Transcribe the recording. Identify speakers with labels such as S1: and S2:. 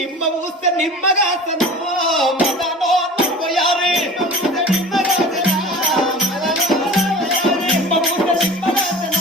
S1: నిమ్మ ఊస్తే నిమ్మగాసను మదనో నవ్వయారే నిమ్మ ఊస్తే నిమ్మగాసన